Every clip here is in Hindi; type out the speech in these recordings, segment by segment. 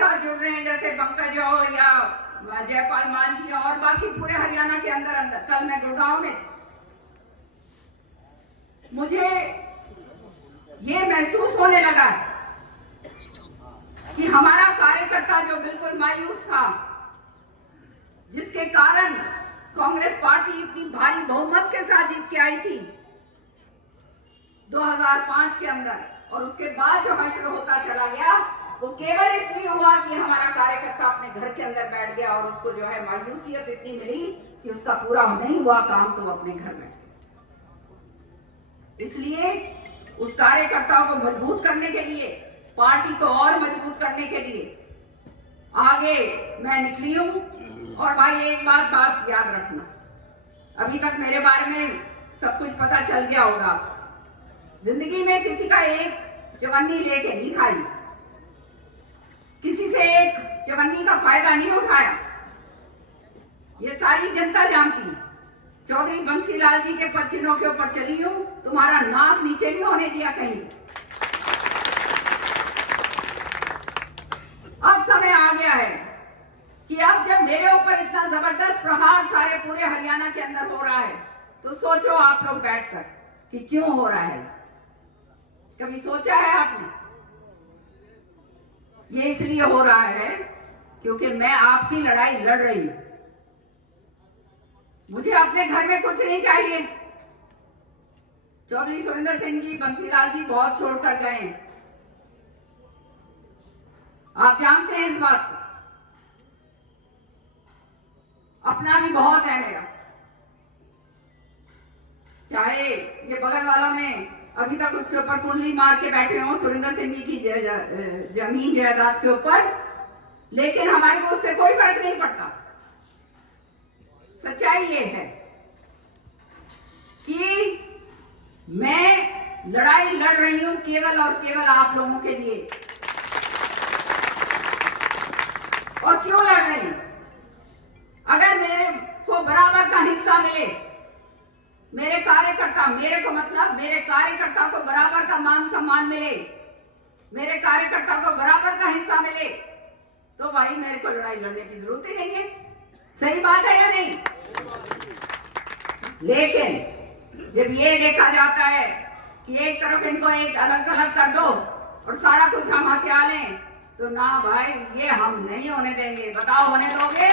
साथ जुड़ रहे हैं, जैसे पंकज हो या जयपाल मांझी और बाकी पूरे हरियाणा के अंदर। कल मैं गुड़गांव में, मुझे ये महसूस होने लगा कि हमारा कार्यकर्ता जो बिल्कुल मायूस था, जिसके कारण कांग्रेस पार्टी इतनी भारी बहुमत के साथ जीत के आई थी 2005 के अंदर, और उसके बाद जो हश्र होता चला गया वो केवल इसलिए हुआ कि हमारा कार्यकर्ता अपने घर के अंदर बैठ गया और उसको जो है मायूसियत इतनी मिली कि उसका पूरा नहीं हुआ काम तो अपने घर में। इसलिए उस कार्यकर्ताओं को मजबूत करने के लिए, पार्टी को और मजबूत करने के लिए आगे मैं निकली हूं। और भाई एक बात याद रखना, अभी तक मेरे बारे में सब कुछ पता चल गया होगा। जिंदगी में किसी का एक चवन्नी लेके नहीं खाई, किसी से एक चवन्नी का फायदा नहीं उठाया, ये सारी जनता जानती है। चौधरी बंसीलाल जी के पचिनों के ऊपर चली हूं, तुम्हारा नाक नीचे नहीं होने दिया कहीं। अब समय आ गया है कि अब जब मेरे ऊपर इतना जबरदस्त प्रहार सारे पूरे हरियाणा के अंदर हो रहा है, तो सोचो आप लोग बैठकर कि क्यों हो रहा है। कभी सोचा है आपने? ये इसलिए हो रहा है क्योंकि मैं आपकी लड़ाई लड़ रही हूं। मुझे अपने घर में कुछ नहीं चाहिए। चौधरी सुरेंद्र सिंह जी, बंसीलाल जी बहुत छोड़कर गए, आप जानते हैं इस बात को। अपना भी बहुत है मेरा, चाहे ये बगल वालों ने अभी तक उसके ऊपर कुंडली मार के बैठे हो सुरेंद्र सिंह जी की जमीन जायदाद के ऊपर, लेकिन हमारे को उससे कोई फर्क नहीं पड़ता। सच्चाई ये है कि मैं लड़ाई लड़ रही हूं केवल और केवल आप लोगों के लिए। और क्यों लड़ रही हूं? अगर मेरे को बराबर का हिस्सा मिले, मेरे कार्यकर्ता, मेरे को मतलब मेरे कार्यकर्ता को बराबर का मान सम्मान मिले, मेरे कार्यकर्ता को बराबर का हिस्सा मिले, तो भाई मेरे को लड़ाई लड़ने की जरूरत ही नहीं है। सही बात है या नहीं? लेकिन जब ये देखा जाता है कि एक तरफ इनको एक अलग अलग कर दो और सारा कुछ हम हथिया लें, तो ना भाई, ये हम नहीं होने देंगे। बताओ, होने दोगे?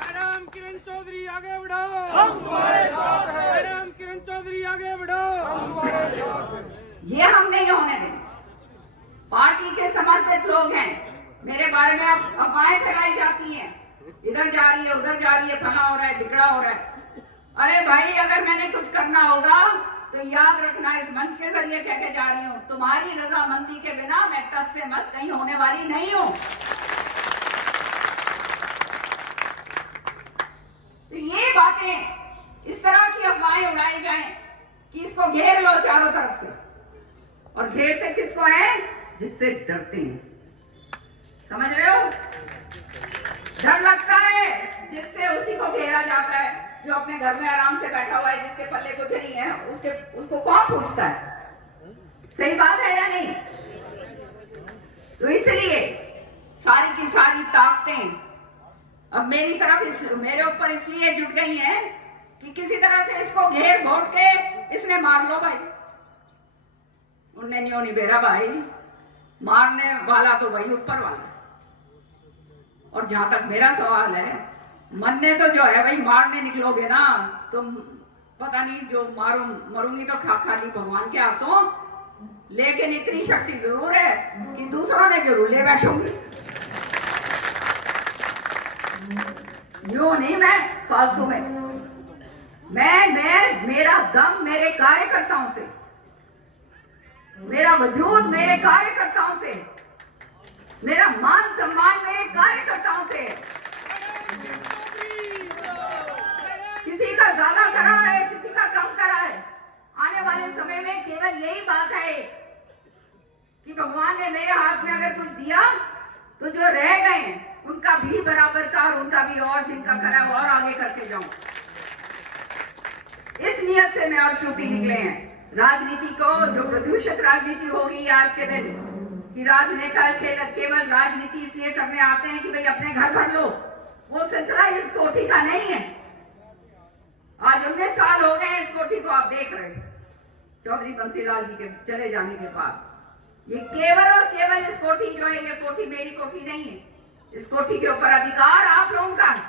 मैडम किरण चौधरी आगे बढ़ो, हम तुम्हारे साथ हैं। मैडम किरण चौधरी आगे बढ़ो, हम तुम्हारे साथ हैं। ये हम नहीं होने देंगे। पार्टी के समर्पित लोग हैं, मेरे बारे में अफवाहें फैलाई जाती हैं, इधर जा रही है, उधर जा रही है, फला हो रहा है, बिगड़ा हो रहा है। अरे भाई, अगर मैंने कुछ करना होगा तो याद रखना, इस मंच के जरिए कह के जा रही हूं, तुम्हारी रजामंदी के बिना मैं टस से मस कहीं होने वाली नहीं हूं। तो ये बातें, इस तरह की अफवाहें उड़ाई जाएं कि इसको घेर लो चारों तरफ से, और घेरते किसको है? जिससे डरते हैं। समझ रहे हो? डर लगता है जिससे उसी को घेरा जाता है जो अपने घर में आराम से बैठा हुआ है, जिसके पल्ले कुछ नहीं है, उसको कौन पूछता है? सही बात है या नहीं? तो इसलिए सारी की सारी ताकतें अब मेरी तरफ, मेरे ऊपर इसलिए जुट गई हैं कि किसी तरह से इसको घेर घोट के इसने मार लो भाई। उन्हें नहीं होनी बेरा भाई, मारने वाला तो वही ऊपर वाला। और जहां तक मेरा सवाल है, मरने तो जो है भाई, मारने निकलोगे ना तुम, पता नहीं, जो मरूंगी तो खाली भगवान के हाथों, लेकिन इतनी शक्ति जरूर है कि दूसरों ने जरूर ले बैठूंगी। यूं नहीं मैं फालतू में, मैं मेरा दम मेरे कार्यकर्ताओं से, मेरा वजूद मेरे कार्यकर्ताओं से, मेरा मान सम्मान मेरे कार्यकर्ताओं से। किसी का ज्यादा करा है, किसी का कम करा है, आने वाले समय में केवल यही बात है कि भगवान ने मेरे हाथ में अगर कुछ दिया तो जो रह गए उनका भी बराबर का, और उनका भी, और जिनका करा और आगे करके जाऊं। इस नियत से मैं और श्रुति निकले हैं। राजनीति को, जो प्रदूषित राजनीति होगी आज के दिन, कि राजनेता केवल राजनीति इसलिए करने आते हैं कि भाई अपने घर भर लो। वो सिलसिला इस कोठी का नहीं है। आज 19 साल हो गए हैं इस कोठी को आप देख रहे हैं, चौधरी बंसीलाल जी के चले जाने के बाद। ये केवल और केवल इस कोठी जो है, ये कोठी मेरी कोठी नहीं है। इस कोठी के ऊपर अधिकार आप लोगों का है।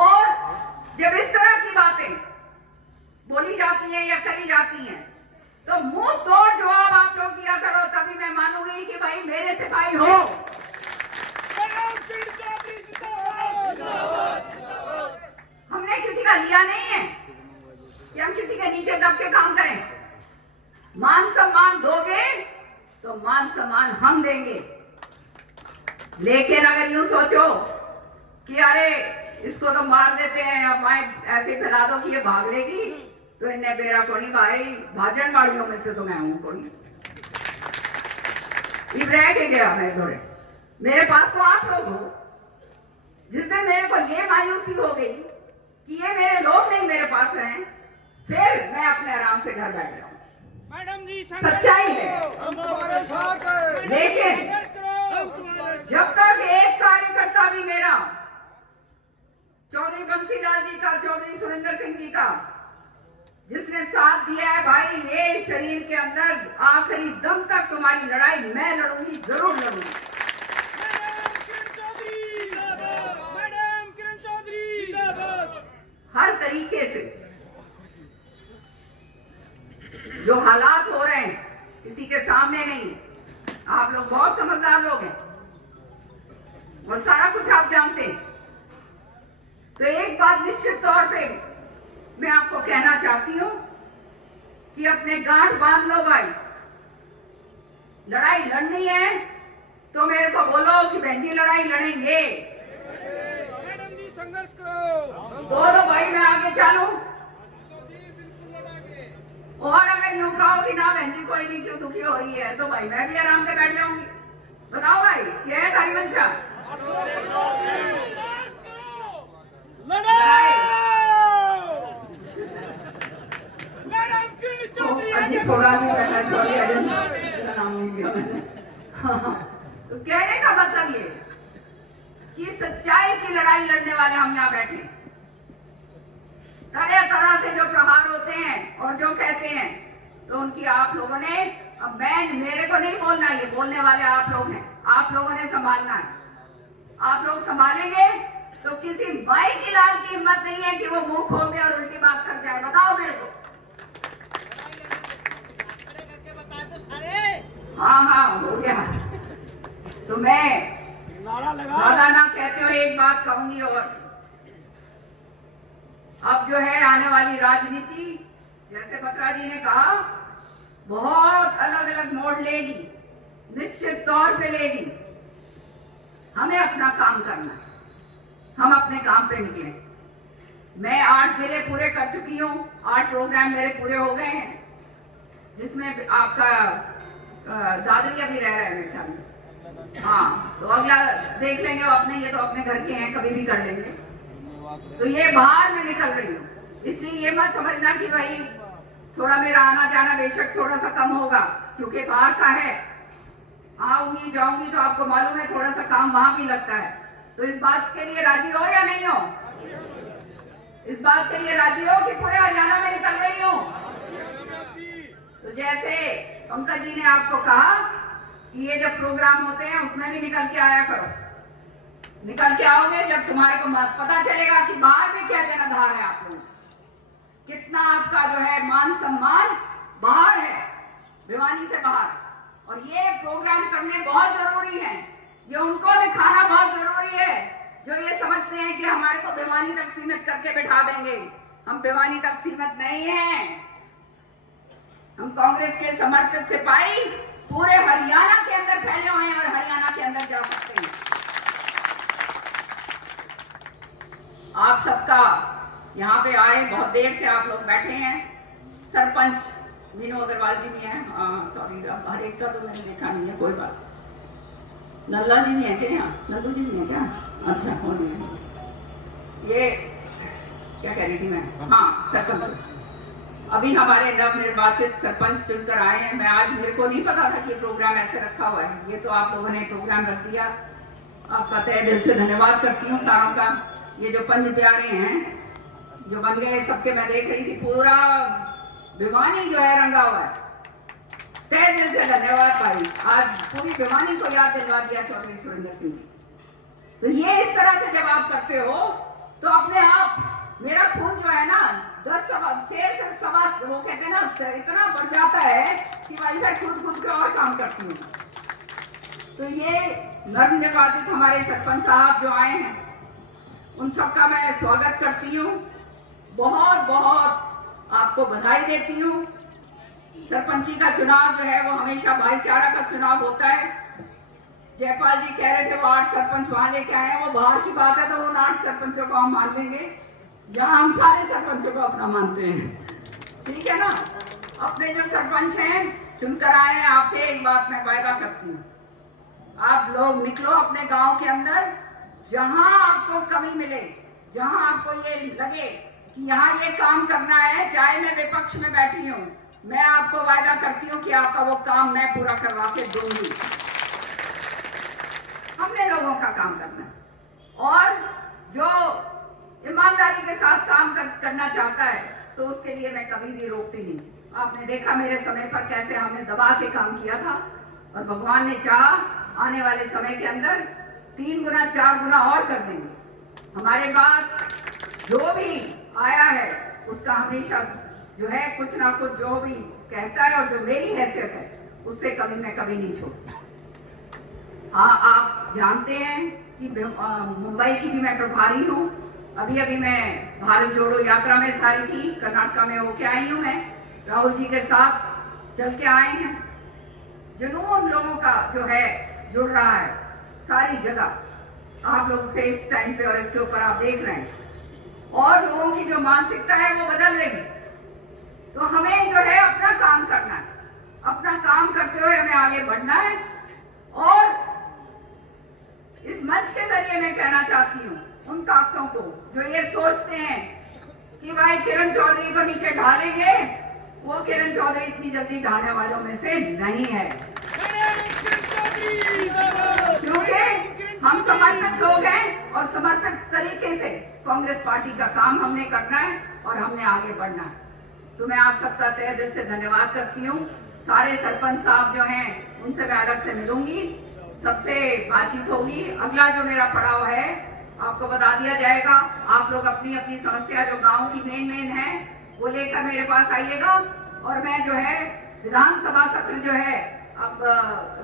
और जब इस तरह की बातें बोली जाती हैं या करी जाती हैं तो मुंह तोड़ जवाब आप लोग दिया करो, तभी मैं मानूंगी कि भाई मेरे सिपाही हो। हमने किसी का लिया नहीं है कि हम किसी के नीचे दब के काम करें। मान सम्मान दोगे तो मान सम्मान हम देंगे, लेकिन अगर यूं सोचो कि अरे इसको तो मार देते हैं, अब ऐसे फैला दो कि ये भाग लेगी, तो इन्हें बेरा कोनी भाई, भाजन वाड़ियों में से तो मैं हूं कोनी। ये रह के गया मैं थोड़े, मेरे पास तो आप लोग हो। जिस दिन मेरे को ये मायूसी हो गई कि ये मेरे लोग नहीं मेरे पास हैं, फिर मैं अपने आराम से घर बैठ जाऊंगी। मैडम जी सच्चाई है। लेकिन जब तक एक कार्यकर्ता भी मेरा, चौधरी बंसीलाल जी का, चौधरी सुरेंद्र सिंह जी का, जिसने साथ दिया है भाई, ये शरीर के अंदर आखिरी दम तक तुम्हारी लड़ाई मैं लड़ूंगी, जरूर लड़ूंगी। मैडम किरण चौधरी हर तरीके से जो हालात हो रहे हैं किसी के सामने नहीं। आप लोग बहुत समझदार लोग हैं और सारा कुछ आप जानते हैं। तो एक बात निश्चित तौर पे मैं आपको कहना चाहती हूं कि अपने गांठ बांध लो भाई। लड़ाई लड़नी है तो मेरे को बोलो कि बहन जी लड़ाई लड़ेंगे। मैडम जी संघर्ष करो तो भाई मैं आगे चलूं। और अगर यूं कहो कि ना बहन जी कोई नहीं, क्यों दुखी हो रही है, तो भाई मैं भी आराम से बैठ जाऊंगी। बताओ भाई क्या है तारी मंशा? तो कहने का मतलब ये कि सच्चाई की लड़ाई लड़ने वाले हम यहाँ बैठे, तरह तरह से जो प्रहार होते हैं और जो कहते हैं, तो उनकी आप लोगों ने, अब मेरे को नहीं बोलना, ये बोलने वाले आप लोग हैं, आप लोगों ने संभालना है। आप लोग संभालेंगे तो किसी भाई की लाल की हिम्मत नहीं है कि वो मुंह खोल दे और उल्टी बात कर जाए। बताओ मेरे को। हाँ हो गया। तो मैं ज्यादा ना कहते हुए एक बात कहूंगी, और अब जो है आने वाली राजनीति, जैसे बत्रा जी ने कहा, बहुत अलग अलग मोड़ लेगी, निश्चित तौर पे लेगी। हमें अपना काम करना है, हम अपने काम पे निकले। मैं 8 जिले पूरे कर चुकी हूँ, 8 प्रोग्राम मेरे पूरे हो गए हैं, जिसमें आपका दादरिया भी रह रहे हैं मेरे ख्याल में। हाँ, तो अगला देख लेंगे, वो अपने, ये तो अपने घर के हैं, कभी भी कर लेंगे। तो ये बाहर में निकल रही हूँ, इसलिए ये मत समझना कि भाई थोड़ा मेरा आना जाना बेशक थोड़ा सा कम होगा, क्योंकि बाहर का है। आऊंगी जाऊंगी तो आपको मालूम है थोड़ा सा काम वहां भी लगता है। तो इस बात के लिए राजी हो या नहीं हो? इस बात के लिए राजी हो कि पूरे हरियाणा में निकल रही हो? तो जैसे पंकज जी ने आपको कहा कि ये जब प्रोग्राम होते हैं उसमें भी निकल के आया करो। निकल के आओगे जब तुम्हारे को पता चलेगा कि बाहर में क्या जनाधार है, आप लोग कितना आपका जो है मान सम्मान बाहर है, भिवानी से बाहर। और ये प्रोग्राम करने बहुत जरूरी है, ये उनको दिखाना बहुत जरूरी है जो ये समझते हैं कि हमारे को भिवानी तक सीमित करके बैठा देंगे। हम भिवानी तक सीमित नहीं है, हम कांग्रेस के समर्पित सिपाही पूरे हरियाणा के अंदर फैले हुए हैं और हरियाणा के अंदर जा सकते हैं। आप सबका यहाँ पे आए, बहुत देर से आप लोग बैठे हैं। सरपंच मीनू अग्रवाल जी भी हैं, सॉरी हर एक का तो मैंने देखा नहीं है, कोई बात। नल्ला जी नहीं है क्या यहाँ? नल्लू जी नहीं है क्या? अच्छा, हो नहीं है। ये क्या कह रही थी मैं? हाँ, सरपंच अभी हमारे नवनिर्वाचित सरपंच चुनकर आए हैं। मैं आज, मेरे को नहीं पता था कि प्रोग्राम ऐसे रखा हुआ है, ये तो आप लोगों ने प्रोग्राम रख दिया। आपका तहे दिल से धन्यवाद करती हूँ सारों का। ये जो पंच प्यारे हैं जो बन गए, सबके मैं देख रही थी, पूरा भिवानी जो है रंगा हुआ है। तहे दिल से धन्यवाद भाई, आज पूरी भिवानी को याद दिलवा दिया चौधरी सुरेंद्र सिंह जी। तो ये इस तरह से जब आप करते हो तो अपने आप मेरा खून जो है ना 10 शेर से सवा, वो कहते हैं ना, इतना बढ़ जाता है कि भाई मैं खुद के और काम करती हूँ। तो ये नवनिर्वाचित हमारे सरपंच साहब जो आए हैं उन सबका मैं स्वागत करती हूँ, बहुत बहुत आपको बधाई देती हूँ। सरपंची का चुनाव जो है वो हमेशा भाईचारा का चुनाव होता है। जयपाल जी कह रहे थे वो 8 सरपंच वहां लेके आए, वो बाहर की बात है, तो वो 8 सरपंचों को हम मान लेंगे, जहां हम सारे सरपंचों को अपना मानते हैं, ठीक है ना। अपने जो सरपंच हैं चुनकर आए हैं, आपसे एक बात मैं वायदा करती हूँ, आप लोग निकलो अपने गांव के अंदर, जहां आपको कमी मिले, जहां आपको ये लगे कि यहाँ ये काम करना है, चाहे मैं विपक्ष में बैठी हूँ, मैं आपको वायदा करती हूँ कि आपका वो काम मैं पूरा करवा के दूंगी। हमने लोगों का काम करना है, और जो ईमानदारी के साथ काम करना चाहता है तो उसके लिए मैं कभी भी रोकती नहीं। आपने देखा मेरे समय पर कैसे हमने दबा के काम किया था, और भगवान ने चाहा आने वाले समय के अंदर 3 गुना 4 गुना और कर देंगे। हमारे पास जो भी आया है उसका हमेशा जो है कुछ ना कुछ जो भी कहता है, और जो मेरी हैसियत है उससे कभी मैं कभी नहीं छोड़ती। हाँ, आप जानते हैं कि मुंबई की भी मैं प्रभारी हूँ। अभी मैं भारत जोड़ो यात्रा में सारी थी, कर्नाटका में होके आई हूँ। मैं राहुल जी के साथ चल के आए हैं। जुनून लोगों का जो है जुड़ रहा है सारी जगह, आप लोग से इस टाइम पे और इसके ऊपर आप देख रहे हैं, और लोगों की जो मानसिकता है वो बदल रही है। तो हमें जो है अपना काम करना है, अपना काम करते हुए हमें आगे बढ़ना है। और इस मंच के जरिए मैं कहना चाहती हूँ उन ताकतों को जो ये सोचते हैं कि भाई किरण चौधरी को नीचे ढालेंगे, वो किरण चौधरी इतनी जल्दी ढालने वालों में से नहीं है, क्योंकि हम समर्पित लोग हैं और समर्पित तरीके से कांग्रेस पार्टी का काम हमने करना है और हमने आगे बढ़ना है। तो मैं आप सबका तहे दिल से धन्यवाद करती हूँ। सारे सरपंच साहब जो हैं उनसे मैं अलग से मिलूंगी, सबसे बातचीत होगी। अगला जो मेरा पड़ाव है आपको बता दिया जाएगा। आप लोग अपनी अपनी समस्या जो गांव की मेन है वो लेकर मेरे पास आइएगा, और मैं जो है विधानसभा सत्र जो है अब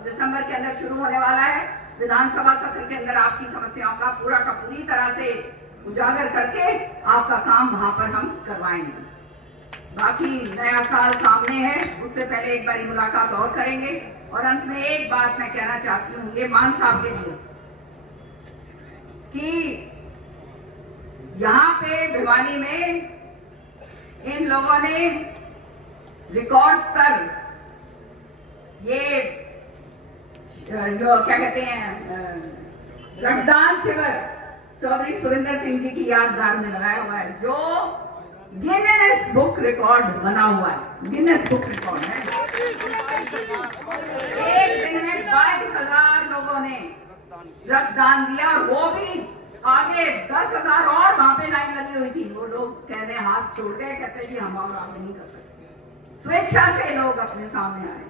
दिसंबर के अंदर शुरू होने वाला है, विधानसभा सत्र के अंदर आपकी समस्याओं का पूरी तरह से उजागर करके आपका काम वहां पर हम करवाएंगे। बाकी नया साल सामने है, उससे पहले एक बारी मुलाकात और करेंगे। और अंत में एक बात मैं कहना चाहती हूँ ये मान साहब के लिए कि यहाँ पे भिवानी में इन लोगों ने रिकॉर्ड स्तर ये क्या कहते हैं रक्तदान शिविर चौधरी सुरेंद्र सिंह जी की यादगार में लगाया हुआ है, जो गिनेस बुक रिकॉर्ड बना हुआ है। गिनेस बुक रिकॉर्ड है। एक दिन में 22,000 लोगों ने रक्तदान दिया, और वो भी आगे 10,000 और वहां पे लाइन लगी हुई थी। वो लोग कहने हाथ छोड़ गए, कहते जी हम और आगे नहीं कर सकते। स्वेच्छा से लोग अपने सामने आए।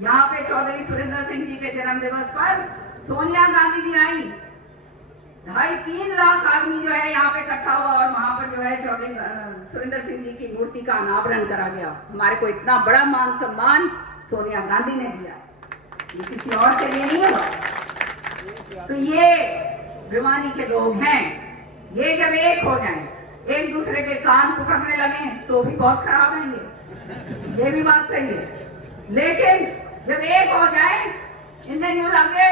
यहाँ पे चौधरी सुरेंद्र सिंह जी के जन्म दिवस पर सोनिया गांधी जी आई, 2.5-3 लाख आदमी जो है यहाँ पे इकट्ठा हुआ, और वहां पर जो है चौधरी सुरेंद्र सिंह जी की मूर्ति का अनावरण करा गया। हमारे को इतना बड़ा मान सम्मान सोनिया गांधी ने दिया, ये किसी और के लिए नहीं हुआ। तो ये भिवानी के लोग हैं, ये जब एक हो जाएं, एक दूसरे के कान पकड़ने लगे तो भी बहुत खराब है, ये भी बात सही है। लेकिन जब एक हो जाए, इन्हें न्यू लगे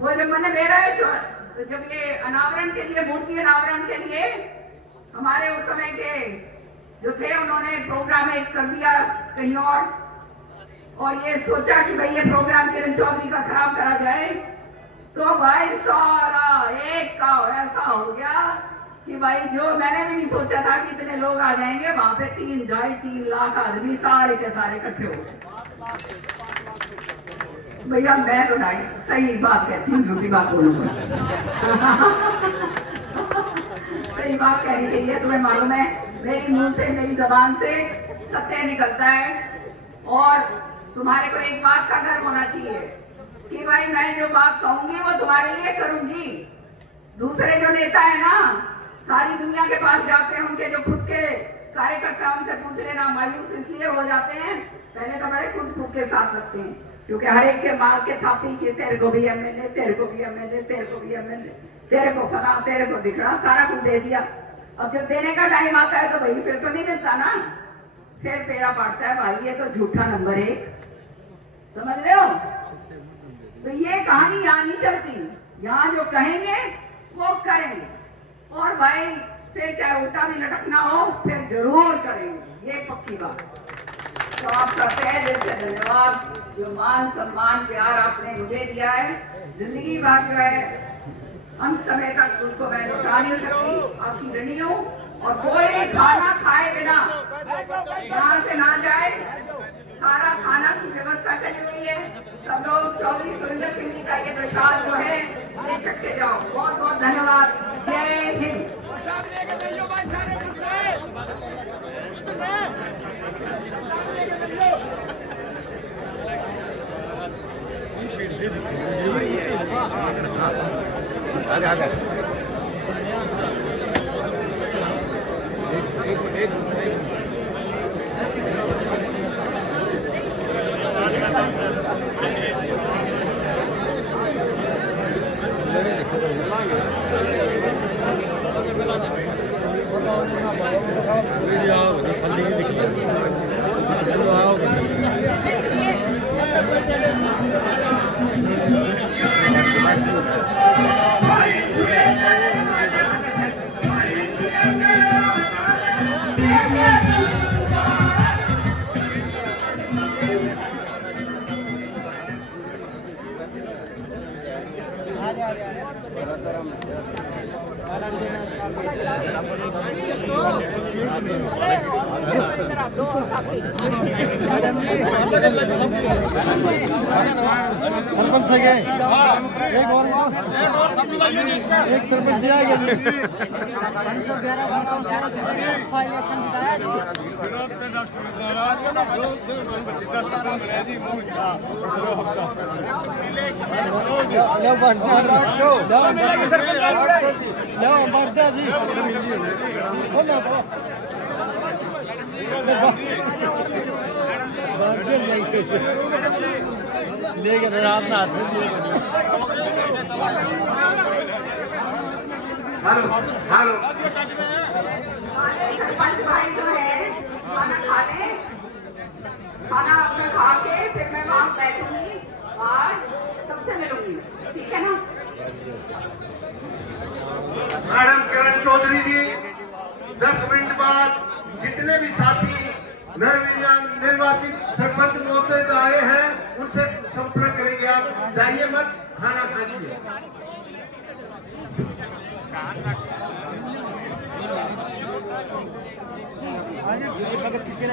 वो जब मैंने मेरा जब ये अनावरण के लिए, मूर्ति अनावरण के लिए हमारे उस समय के जो थे उन्होंने प्रोग्राम एक कर दिया कहीं और ये सोचा कि भाई ये प्रोग्राम किरण चौधरी का खराब करा जाए, तो भाई सारा एक का ऐसा हो गया कि भाई जो मैंने भी नहीं सोचा था कि इतने लोग आ जाएंगे, वहां पे 3-3.5 लाख आदमी सारे के सारे इकट्ठे हो गए। भैया मैं तो नहीं सही बात कहती हूँ, झूठी बात बोलूंगा। सही बात कहनी चाहिए। तुम्हें मालूम है मेरी मुंह से, मेरी जबान से सत्य निकलता है। और तुम्हारे को एक बात का गर्व होना चाहिए कि भाई मैं जो बात कहूंगी वो तुम्हारे लिए करूंगी। दूसरे जो नेता है ना, सारी दुनिया के पास जाते हैं, उनके जो खुद के कार्यकर्ता, उनसे पूछ लेना, मायूस इसलिए हो जाते हैं। पहले तो बड़े खुद के साथ लगते हैं, क्योंकि हर एक के मार के थापी की तेरे को भी एमएलए, तेरे को भी एमएलए, तेरे को भी एमएलए, तेरे को फला, तेरे को दिखना, सारा कुछ दे दिया। अब जब देने का टाइम आता है तो भाई फिर तो नहीं मिलता ना, फिर पेड़ा पाटता है। भाई ये तो झूठा नंबर 1, समझ रहे हो? तो ये कहानी यहाँ नहीं चलती। यहाँ जो कहेंगे वो करेंगे, और भाई फिर चाहे उल्टा भी लटकना हो फिर जरूर करेंगे, ये पक्की बात। तो आपका तहे दिल से धन्यवाद। जो मान सम्मान प्यार आपने मुझे दिया है, जिंदगी भर जो है अंत समय तक उसको मैं लौटा नहीं सकती। आपकी ऋणी हूँ। और कोई भी खाना खाए बिना यहाँ से ना जाए, सारा खाना की व्यवस्था करी हुई है। सब लोग चौधरी सुरेंद्र सिंह जी का ये प्रसाद जो है ले चक्के जाओ। बहुत बहुत धन्यवाद। जय हिंद। सरपंच से गए एक सरपंच आ गया। लेकिन रात ना हेलो सरपंच भाई जो है खाना खा ले, खाना अपना खा के फिर मैं वहां बैठूंगी और सबसे मिलूंगी, ठीक है ना? मैडम किरण चौधरी जी 10 मिनट बाद जितने भी साथी निर्वाचित सरपंच महोदय आए हैं उनसे संपर्क करेंगे। आप जाइए मत, खाना खा लीजिए। किसके